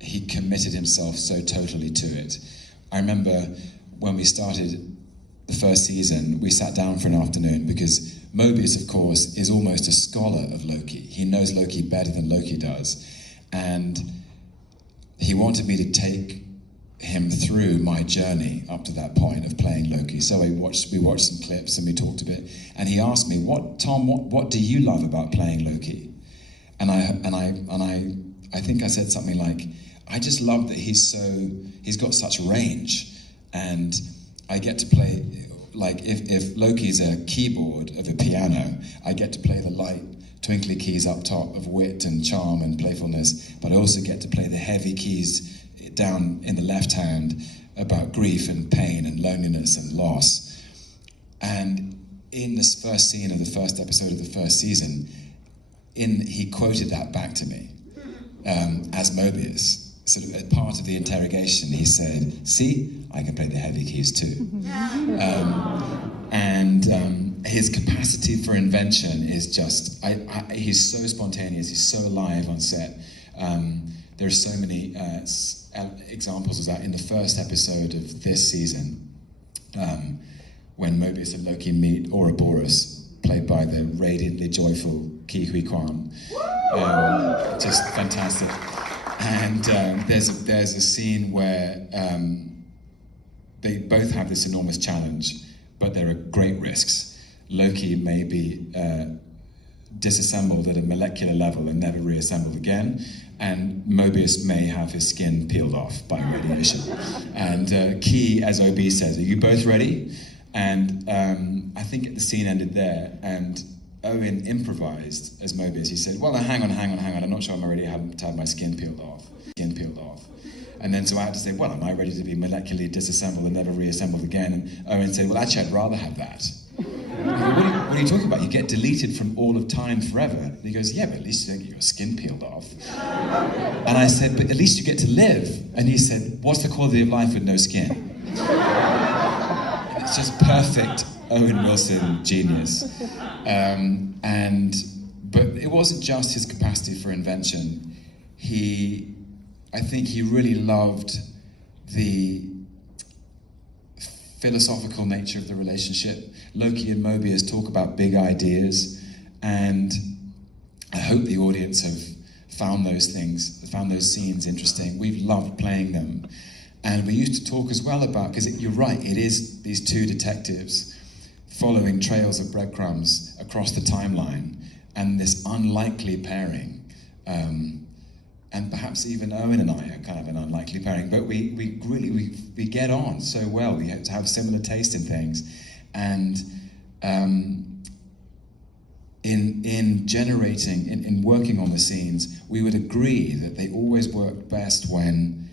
he committed himself so totally to it. I remember when we started the first season, we sat down for an afternoon because Mobius, of course, is almost a scholar of Loki. He knows Loki better than Loki does. And he wanted me to take him through my journey up to that point of playing Loki. So we watched some clips and we talked a bit. And he asked me, what do you love about playing Loki? And I think I said something like, I just love that he's got such range, and I get to play, like if Loki's a keyboard of a piano, I get to play the light, twinkly keys up top of wit and charm and playfulness, but I also get to play the heavy keys down in the left hand about grief and pain and loneliness and loss. And in this first scene of the first episode of the first season, he quoted that back to me as Mobius. Sort of as part of the interrogation, he said, "See, I can play the heavy keys too." His capacity for invention is just, he's so spontaneous, he's so alive on set. There are so many examples of that in the first episode of this season, when Mobius and Loki meet Ouroboros, played by the radiantly joyful Ke Huy Quan. Just fantastic. And there's a scene where they both have this enormous challenge, but there are great risks. Loki may be disassembled at a molecular level and never reassembled again, and Mobius may have his skin peeled off by radiation. And Key, as OB says, are you both ready? And I think the scene ended there, and Owen improvised as Mobius. He said, well, hang on, I'm not sure I'm ready to have my skin peeled off. And then so I had to say, well, am I ready to be molecularly disassembled and never reassembled again? And Owen said, well, actually, I'd rather have that. What are you talking about? You get deleted from all of time forever. And he goes, yeah, but at least you don't get your skin peeled off. And I said, but at least you get to live. And he said, what's the quality of life with no skin? It's just perfect Owen Wilson genius. But it wasn't just his capacity for invention. I think he really loved the philosophical nature of the relationship. Loki and Mobius talk about big ideas, and I hope the audience have found those scenes interesting. We've loved playing them. And we used to talk as well about, because you're right, it is these two detectives following trails of breadcrumbs across the timeline, and this unlikely pairing. And perhaps even Owen and I are kind of an unlikely pairing, but we get on so well. We have similar taste in things. And in working on the scenes, we would agree that they always worked best when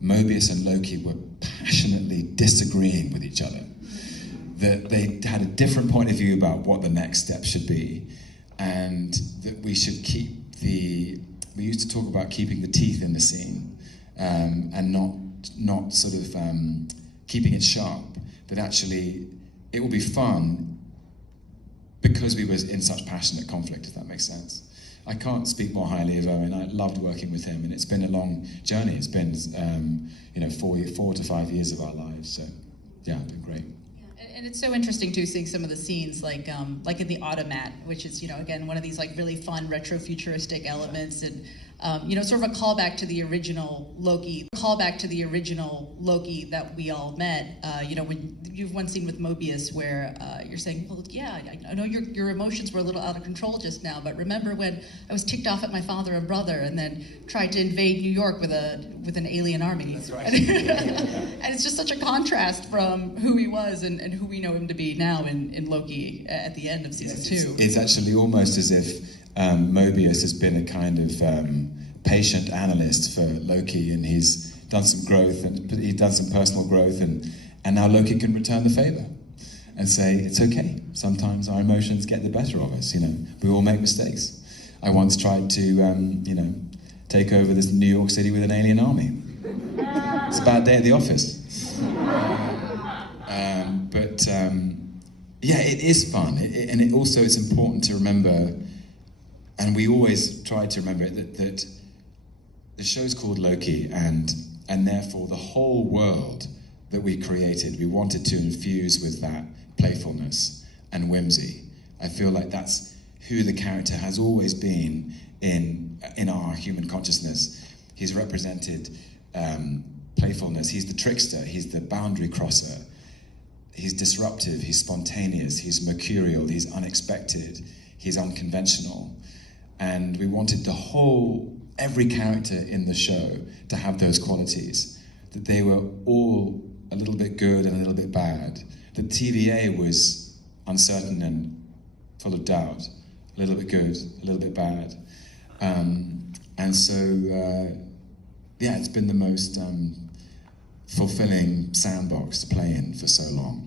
Mobius and Loki were passionately disagreeing with each other. That they had a different point of view about what the next step should be, and that we should we used to talk about keeping the teeth in the scene, and not sort of keeping it sharp, but actually it will be fun because we were in such passionate conflict, if that makes sense. I can't speak more highly of Owen. I loved working with him, and it's been a long journey. It's been 4 to 5 years of our lives, so yeah, it's been great. And it's so interesting too, seeing some of the scenes like in the Automat, which is again one of these like really fun retro futuristic elements, and sort of a callback to the original Loki, that we all met. When you've one scene with Mobius where you're saying, well, yeah, I know your emotions were a little out of control just now, but remember when I was ticked off at my father and brother and then tried to invade New York with an alien army. That's right. And it's just such a contrast from who he was and who we know him to be now in Loki at the end of season 2. It's actually almost as if Mobius has been a kind of patient analyst for Loki, and he's done some growth, and he's done some personal growth, and now Loki can return the favor and say, it's okay, sometimes our emotions get the better of us, we all make mistakes. I once tried to, take over this New York City with an alien army. It's a bad day at the office. Yeah, it is fun, and it's important to remember, and we always try to remember that the show's called Loki, and therefore the whole world that we created, we wanted to infuse with that playfulness and whimsy. I feel like that's who the character has always been in our human consciousness. He's represented playfulness. He's the trickster. He's the boundary crosser. He's disruptive. He's spontaneous. He's mercurial. He's unexpected. He's unconventional. And we wanted every character in the show to have those qualities, that they were all a little bit good and a little bit bad, that TVA was uncertain and full of doubt, a little bit good, a little bit bad. And so, it's been the most fulfilling sandbox to play in for so long.